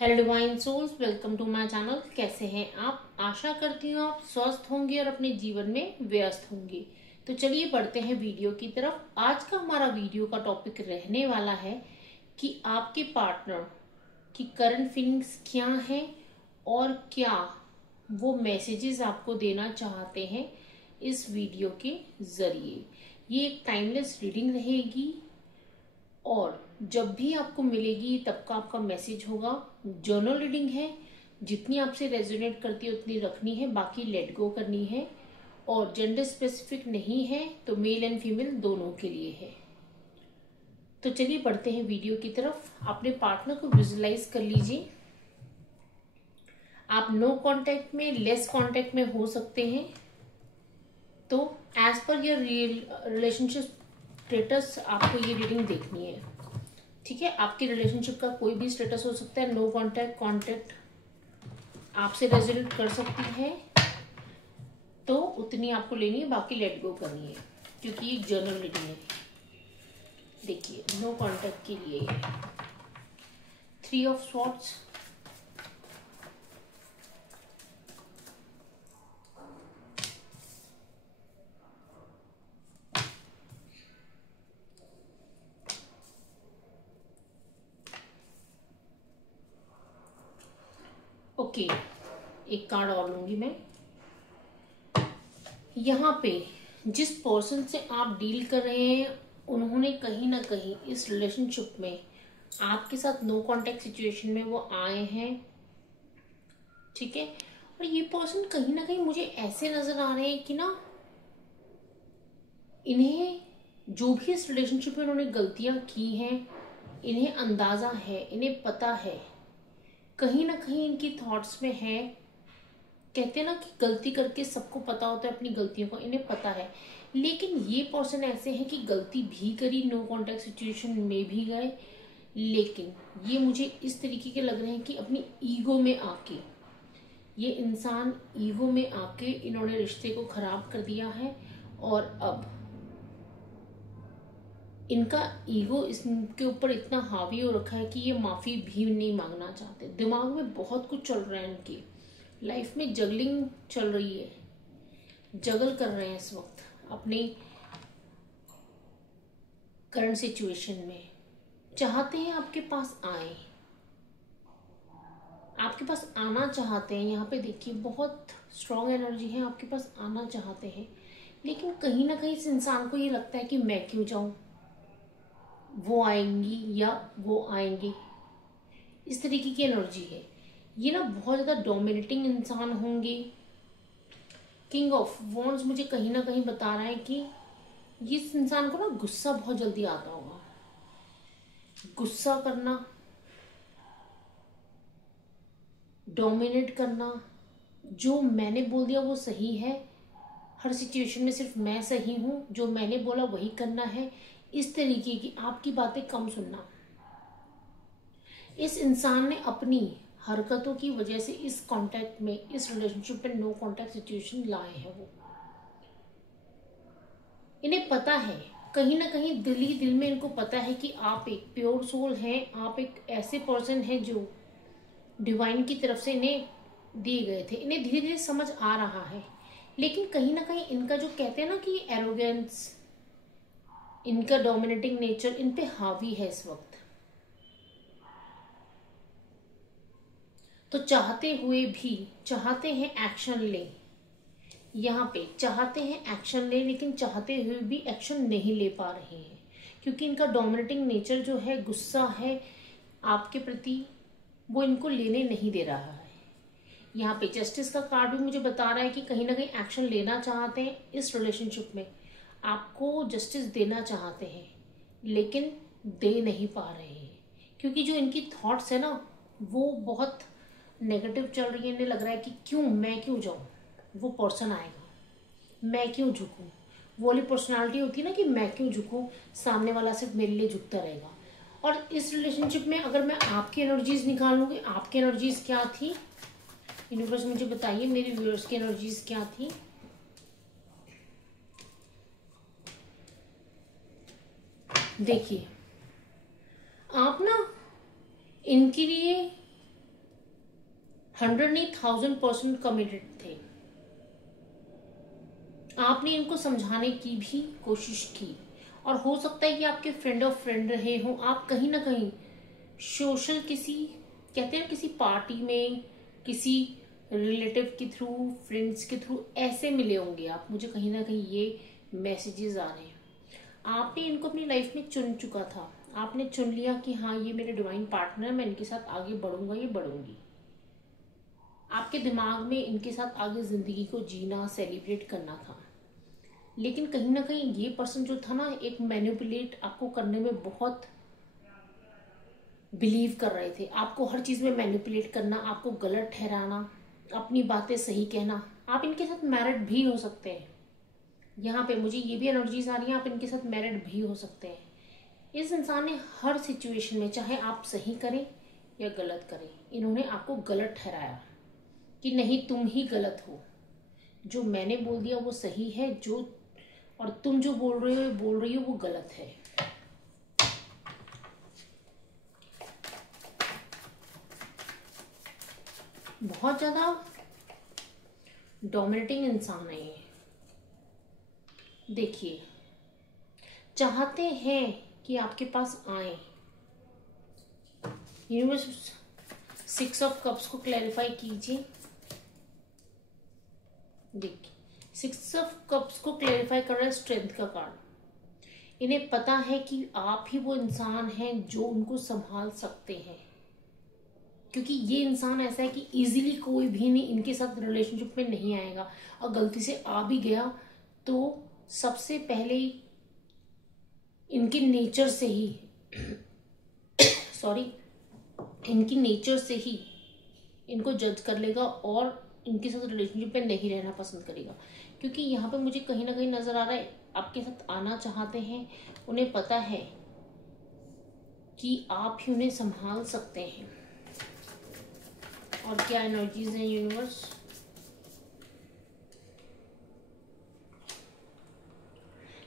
Hello divine souls, welcome to my channel. कैसे हैं आप? आशा करती हूँ आप स्वस्थ होंगे और अपने जीवन में व्यस्त होंगे। तो चलिए बढ़ते हैं वीडियो की तरफ। आज का हमारा वीडियो का टॉपिक रहने वाला है कि आपके पार्टनर की करंट फीलिंग्स क्या हैं और क्या वो मैसेजेस आपको देना चाहते हैं इस वीडियो के जरिए। ये एक टाइमलेस रीडिंग रहेगी और जब भी आपको मिलेगी तब का आपका मैसेज होगा। जर्नल रीडिंग है, जितनी आपसे रेजोनेट करती है उतनी रखनी है, बाकी लेट गो करनी है। और जेंडर स्पेसिफिक नहीं है, तो मेल एंड फीमेल दोनों के लिए है। तो चलिए बढ़ते हैं वीडियो की तरफ। अपने पार्टनर को विजुलाइज कर लीजिए। आप नो कांटेक्ट में, लेस कांटेक्ट में हो सकते हैं। तो as per your relationship status आपको ये रीडिंग देखनी है। ठीक है, आपके रिलेशनशिप का कोई भी स्टेटस हो सकता है। नो कांटेक्ट, कांटेक्ट आपसे रेजोनेट कर सकती है तो उतनी आपको लेनी है, बाकी लेट गो करनी है, क्योंकि ये जर्नल रीडिंग है। देखिए, नो कांटेक्ट के लिए 3 ऑफ स्वॉर्ड्स, ओके। एक कार्ड और लूंगी मैं। यहाँ पे जिस पर्सन से आप डील कर रहे हैं, उन्होंने कहीं ना कहीं इस रिलेशनशिप में आपके साथ नो कांटेक्ट सिचुएशन में वो आए हैं। ठीक है, और ये पर्सन कहीं ना कहीं मुझे ऐसे नजर आ रहे हैं कि ना, इन्हें जो भी इस रिलेशनशिप में उन्होंने गलतियां की हैं, इन्हें अंदाजा है, इन्हें पता है, कहीं ना कहीं इनकी थॉट्स में है। कहते हैं ना कि गलती करके सबको पता होता है अपनी गलतियों को, इन्हें पता है। लेकिन ये पर्सन ऐसे हैं कि गलती भी करी, नो कांटेक्ट सिचुएशन में भी गए, लेकिन ये मुझे इस तरीके के लग रहे हैं कि अपनी ईगो में आके, ये इंसान ईगो में आके इन्होंने रिश्ते को खराब कर दिया है। और अब इनका ईगो इसके ऊपर इतना हावी हो रखा है कि ये माफी भी नहीं मांगना चाहते। दिमाग में बहुत कुछ चल रहा है, इनकी लाइफ में जगलिंग चल रही है, जगल कर रहे हैं इस वक्त अपनी करंट सिचुएशन में। चाहते हैं आपके पास आए, आपके पास आना चाहते हैं। यहाँ पे देखिए, बहुत स्ट्रॉन्ग एनर्जी है, आपके पास आना चाहते हैं। लेकिन कहीं ना कहीं इस इंसान को ये लगता है कि मैं क्यों जाऊं, वो आएंगी या वो आएंगे, इस तरीके की एनर्जी है। ये ना बहुत ज्यादा डोमिनेटिंग इंसान होंगे। किंग ऑफ वॉन्ड्स मुझे कहीं ना कहीं बता रहा है कि इस इंसान को ना गुस्सा बहुत जल्दी आता होगा। गुस्सा करना, डोमिनेट करना, जो मैंने बोल दिया वो सही है, हर सिचुएशन में सिर्फ मैं सही हूं, जो मैंने बोला वही करना है, इस तरीके की आपकी बातें कम सुनना। इस इंसान ने अपनी हरकतों की वजह से इस कांटेक्ट में, इस रिलेशनशिप में नो कांटेक्ट सिचुएशन लाए हैं। वो इन्हें पता है, कहीं ना कहीं दिल ही दिल में इनको पता है कि आप एक प्योर सोल हैं, आप एक ऐसे पर्सन हैं जो डिवाइन की तरफ से इन्हें दिए गए थे। इन्हें धीरे धीरे समझ आ रहा है, लेकिन कहीं ना कहीं इनका जो कहते हैं ना कि एरोगेंस, इनका डोमिनेटिंग नेचर इन पे हावी है इस वक्त। तो चाहते हुए भी चाहते हैं एक्शन ले, यहाँ पे चाहते हैं एक्शन ले, लेकिन चाहते हुए भी एक्शन नहीं ले पा रहे हैं, क्योंकि इनका डोमिनेटिंग नेचर जो है, गुस्सा है आपके प्रति, वो इनको लेने नहीं दे रहा है। यहाँ पे जस्टिस का कार्ड भी मुझे बता रहा है कि कहीं ना कहीं एक्शन लेना चाहते हैं इस रिलेशनशिप में, आपको जस्टिस देना चाहते हैं, लेकिन दे नहीं पा रहे हैं, क्योंकि जो इनकी थॉट्स है ना, वो बहुत नेगेटिव चल रही है। इन्हें लग रहा है कि क्यों मैं क्यों जाऊं, वो पर्सन आएगा, मैं क्यों झुकूं। वो वाली पर्सनालिटी होती है ना कि मैं क्यों झुकूं, सामने वाला सिर्फ मेरे लिए झुकता रहेगा। और इस रिलेशनशिप में अगर मैं आपकी एनर्जीज निकालूंगी, आपकी एनर्जीज क्या थी यूनिवर्स मुझे बताइए, मेरे व्यूअर्स की एनर्जीज क्या थी। देखिए, आप ना इनके लिए 100 नहीं 1000% कमिटेड थे। आपने इनको समझाने की भी कोशिश की, और हो सकता है कि आपके फ्रेंड ऑफ फ्रेंड रहे हो, आप कहीं ना कहीं सोशल किसी कहते हैं किसी पार्टी में, किसी रिलेटिव के थ्रू, फ्रेंड्स के थ्रू ऐसे मिले होंगे आप। मुझे कहीं ना कहीं ये मैसेजेस आ रहे हैं। आपने इनको अपनी लाइफ में चुन चुका था, आपने चुन लिया कि हाँ ये मेरे डिवाइन पार्टनर है, मैं इनके साथ आगे बढ़ूंगा, ये बढ़ूंगी। आपके दिमाग में इनके साथ आगे जिंदगी को जीना, सेलिब्रेट करना था। लेकिन कहीं ना कहीं ये पर्सन जो था ना, एक मैनिपुलेट आपको करने में बहुत बिलीव कर रहे थे। आपको हर चीज में मैनिपुलेट करना, आपको गलत ठहराना, अपनी बातें सही कहना। आप इनके साथ मैरिड भी हो सकते हैं। यहाँ पे मुझे ये भी एनर्जीज आ रही है, आप इनके साथ मैरिड भी हो सकते हैं। इस इंसान ने हर सिचुएशन में, चाहे आप सही करें या गलत करें, इन्होंने आपको गलत ठहराया कि नहीं तुम ही गलत हो, जो मैंने बोल दिया वो सही है, जो और तुम जो बोल रही हो वो गलत है। बहुत ज्यादा डोमिनेटिंग इंसान है ये। देखिए, चाहते हैं कि आपके पास आए। यूनिवर्स 6 ऑफ कप्स को क्लैरिफाई कीजिए। देखिए, 6 ऑफ कप्स को क्लैरिफाई कर रहा है स्ट्रेंथ का कार्ड। इन्हें पता है कि आप ही वो इंसान हैं जो उनको संभाल सकते हैं, क्योंकि ये इंसान ऐसा है कि इजीली कोई भी नहीं इनके साथ रिलेशनशिप में नहीं आएगा, और गलती से आ भी गया तो सबसे पहले इनके नेचर से ही सॉरी इनकी नेचर से ही इनको जज कर लेगा और इनके साथ रिलेशनशिप में नहीं रहना पसंद करेगा। क्योंकि यहाँ पे मुझे कहीं ना कहीं नजर आ रहा है आपके साथ आना चाहते हैं, उन्हें पता है कि आप ही उन्हें संभाल सकते हैं। और क्या एनर्जीज हैं यूनिवर्स?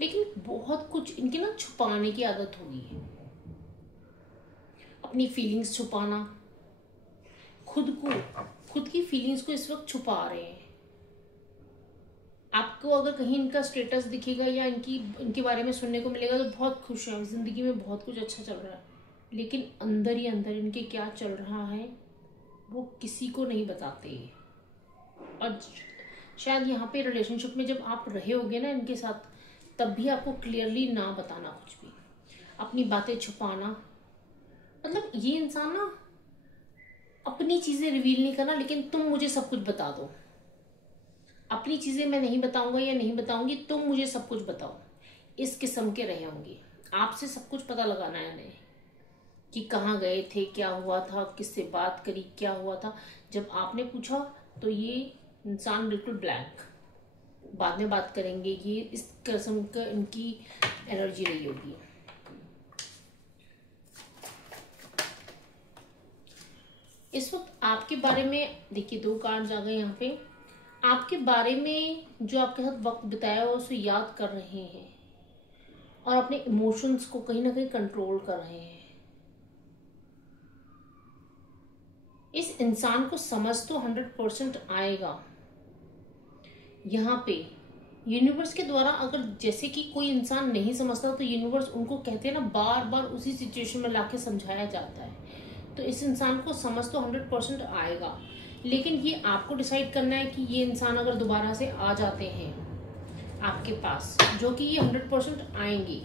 लेकिन बहुत कुछ इनकी ना छुपाने की आदत होगी, अपनी फीलिंग्स छुपाना, खुद की फीलिंग्स को इस वक्त छुपा रहे हैं। आपको अगर कहीं इनका स्टेटस दिखेगा या इनके बारे में सुनने को मिलेगा तो बहुत खुश है, जिंदगी में बहुत कुछ अच्छा चल रहा है, लेकिन अंदर ही अंदर इनके क्या चल रहा है वो किसी को नहीं बताते। और शायद यहाँ पे रिलेशनशिप में जब आप रहे होगे ना इनके साथ, तब भी आपको क्लियरली ना बताना, कुछ भी अपनी बातें छुपाना। मतलब ये इंसान ना अपनी चीजें रिवील नहीं करना, लेकिन तुम मुझे सब कुछ बता दो। अपनी चीजें मैं नहीं बताऊंगा या नहीं बताऊंगी, तुम मुझे सब कुछ बताओ, इस किस्म के रहे होंगे। आपसे सब कुछ पता लगाना है इन्हें कि कहाँ गए थे, क्या हुआ था, किससे बात करी, क्या हुआ था। जब आपने पूछा तो ये इंसान बिल्कुल ब्लैंक, बाद में बात करेंगे, ये इस किस्म का इनकी एनर्जी रही होगी। इस वक्त आपके बारे में देखिए 2 कार्ड आ गए यहाँ पे। आपके बारे में जो आपके साथ वक्त बिताया हो उसे याद कर रहे हैं और अपने इमोशंस को कहीं ना कहीं कंट्रोल कर रहे हैं। इस इंसान को समझ तो 100% आएगा। यहाँ पे यूनिवर्स के द्वारा अगर जैसे कि कोई इंसान नहीं समझता तो यूनिवर्स उनको कहते हैं ना, बार बार उसी सिचुएशन में लाके समझाया जाता है। तो इस इंसान को समझ तो 100% आएगा, लेकिन ये आपको डिसाइड करना है कि ये इंसान अगर दोबारा से आ जाते हैं आपके पास, जो कि ये 100% आएंगे,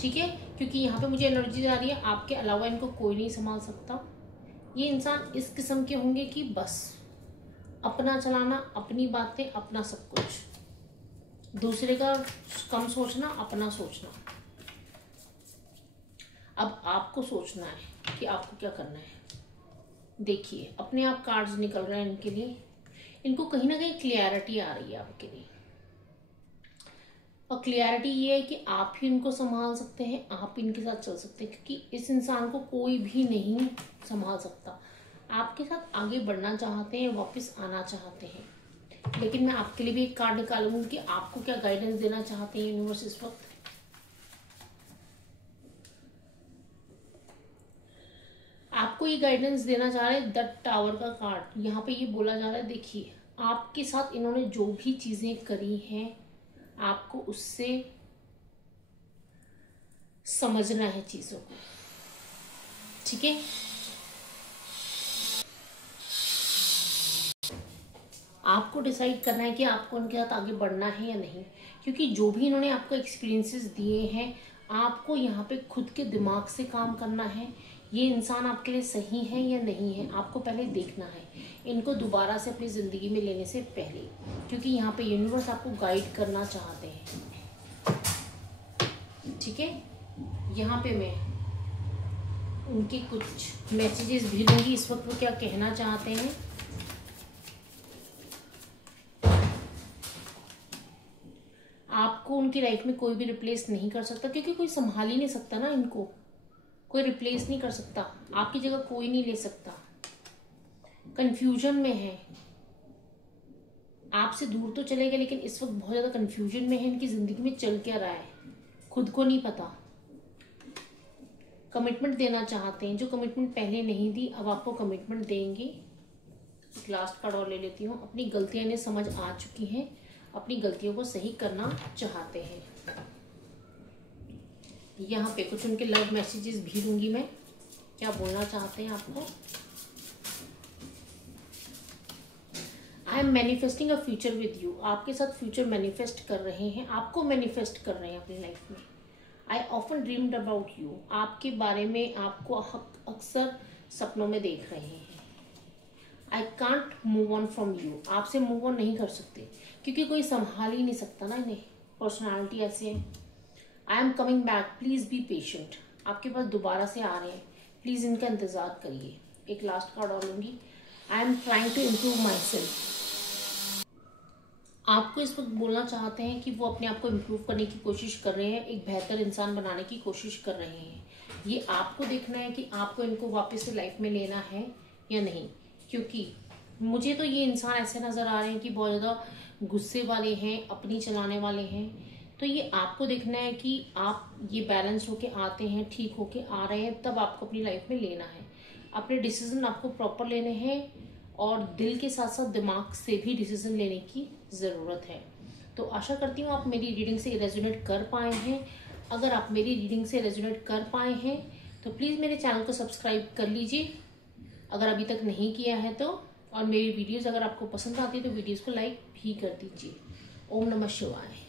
ठीक है। क्योंकि यहाँ पे मुझे एनर्जी आ रही है आपके अलावा इनको कोई नहीं संभाल सकता। ये इंसान इस किस्म के होंगे कि बस अपना चलाना, अपनी बातें, अपना सब कुछ, दूसरे का कम सोचना, अपना सोचना। अब आपको सोचना है कि आपको क्या करना है। देखिए अपने आप कार्ड्स निकल रहे हैं इनके लिए। इनको कहीं ना कहीं क्लियरिटी आ रही है आपके लिए, और क्लियरिटी ये है कि आप ही इनको संभाल सकते हैं, आप इनके साथ चल सकते हैं, क्योंकि इस इंसान को कोई भी नहीं संभाल सकता। आपके साथ आगे बढ़ना चाहते हैं, वापस आना चाहते हैं, लेकिन मैं आपके लिए भी एक कार्ड निकालूंगी कि आपको क्या गाइडेंस देना चाहते हैं यूनिवर्स इस वक्त। आपको आपको ये गाइडेंस देना चाह रहे हैं द टावर का कार्ड। यहाँ पे ये बोला जा रहा है, देखिए आपके साथ इन्होंने जो भी चीजें करी हैं आपको उससे समझना है चीजों को, ठीक है। आपको डिसाइड करना है कि आपको उनके साथ आगे बढ़ना है या नहीं, क्योंकि जो भी इन्होंने आपको एक्सपीरियंसेस दिए हैं आपको यहाँ पे खुद के दिमाग से काम करना है। ये इंसान आपके लिए सही है या नहीं है आपको पहले देखना है, इनको दोबारा से अपनी ज़िंदगी में लेने से पहले, क्योंकि यहाँ पे यूनिवर्स आपको गाइड करना चाहते हैं, ठीक है। यहाँ पे मैं उनके कुछ मैसेजेस भी लूँगी इस वक्त वो क्या कहना चाहते हैं। आपको उनकी लाइफ में कोई भी रिप्लेस नहीं कर सकता, क्योंकि कोई संभाल ही नहीं सकता ना, इनको कोई रिप्लेस नहीं कर सकता, आपकी जगह कोई नहीं ले सकता। कंफ्यूजन में है, आपसे दूर तो चले गए लेकिन इस वक्त बहुत ज्यादा कंफ्यूजन में है। इनकी जिंदगी में चल क्या रहा है खुद को नहीं पता। कमिटमेंट देना चाहते हैं, जो कमिटमेंट पहले नहीं दी अब आपको कमिटमेंट देंगे। एक लास्ट कार्ड और ले लेती हूँ। अपनी गलतियां इन्हें समझ आ चुकी हैं, अपनी गलतियों को सही करना चाहते हैं। यहाँ पे कुछ उनके लव मैसेजेस भी दूंगी मैं, क्या बोलना चाहते हैं आपको। I am manifesting a future with you, आपके साथ फ्यूचर मैनिफेस्ट कर रहे हैं, आपको मैनिफेस्ट कर रहे हैं अपनी लाइफ में। I often dreamed about you, आपके बारे में आपको अक्सर सपनों में देख रहे हैं। I can't move on from you, आपसे मूव ऑन नहीं कर सकते क्योंकि कोई संभाल ही नहीं सकता ना इन्हें, पर्सनालिटी ऐसे है। I am coming back, please be patient, आपके पास दोबारा से आ रहे हैं, प्लीज इनका इंतजार करिए। एक लास्ट कार्ड और लूंगी। I am trying to improve myself, आपको इस वक्त बोलना चाहते हैं कि वो अपने आप को इम्प्रूव करने की कोशिश कर रहे हैं, एक बेहतर इंसान बनाने की कोशिश कर रहे हैं। ये आपको देखना है कि आपको इनको वापस से लाइफ में लेना है या नहीं, क्योंकि मुझे तो ये इंसान ऐसे नजर आ रहे हैं कि बहुत ज़्यादा गुस्से वाले हैं, अपनी चलाने वाले हैं। तो ये आपको देखना है कि आप ये बैलेंस होके आते हैं, ठीक होके आ रहे हैं, तब आपको अपनी लाइफ में लेना है। अपने डिसीजन आपको प्रॉपर लेने हैं और दिल के साथ साथ दिमाग से भी डिसीजन लेने की ज़रूरत है। तो आशा करती हूँ आप मेरी रीडिंग से रेजोनेट कर पाए हैं। अगर आप मेरी रीडिंग से रेजोनेट कर पाए हैं तो प्लीज़ मेरे चैनल को सब्सक्राइब कर लीजिए अगर अभी तक नहीं किया है तो, और मेरी वीडियोस अगर आपको पसंद आती है तो वीडियोस को लाइक भी कर दीजिए। ओम नमः शिवाय।